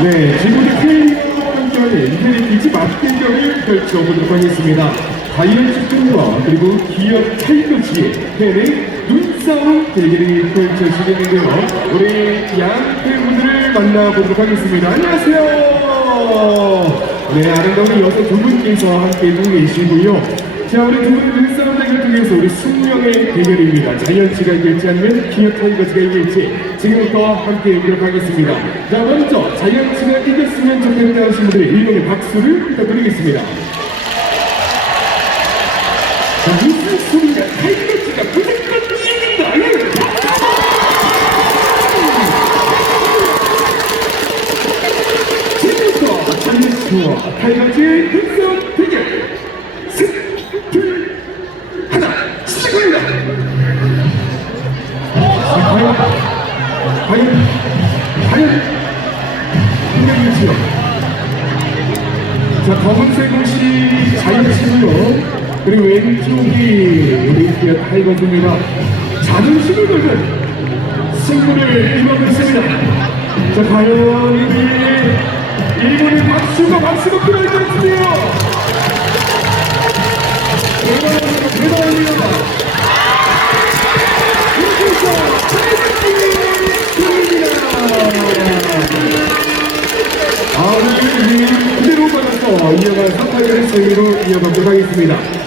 네, 지금부터 K리그와 함께하는 인피니티 맞대결을 펼쳐보도록 하겠습니다. 다이언 측근과 그리고 기업 타이거즈의 팬의 눈싸움 대결이 펼쳐지겠는데요. 우리 양 팬분들을 만나보도록 하겠습니다. 안녕하세요. 네, 아름다운 여성 두 분께서 함께 해주고 계시고요. 자, 우리 두 분의 눈싸움 대결 중에서 우리 숙명의 대결입니다. 자이언츠가 이길지 아니면 기어 타이거즈가 이길지 지금부터 함께 해보도록 하겠습니다. 자, 먼저 자이언츠가 이겼으면 좋겠다 하신 분들의 일명의 박수를 부탁드리겠습니다. 자, 무슨 소리냐? 타이거즈가 무조건 이긴다! 예! 지금부터 자이언츠와 타이거즈의 눈싸움 대결! 셋, 둘, 하나, 시작합니다! 과연, 과연, 분명히지요. 자, 검은색 옷이 자이언츠고요. 그리고 왼쪽이 우리 타이거즈입니다. 자존심을 걸는 승부를 임하고 있습니다. 자, 과연 이 일본의 박수가 박수가 필요할 것 같은데요. 이어갈 3파이의 승리로 이어가도록 하겠습니다.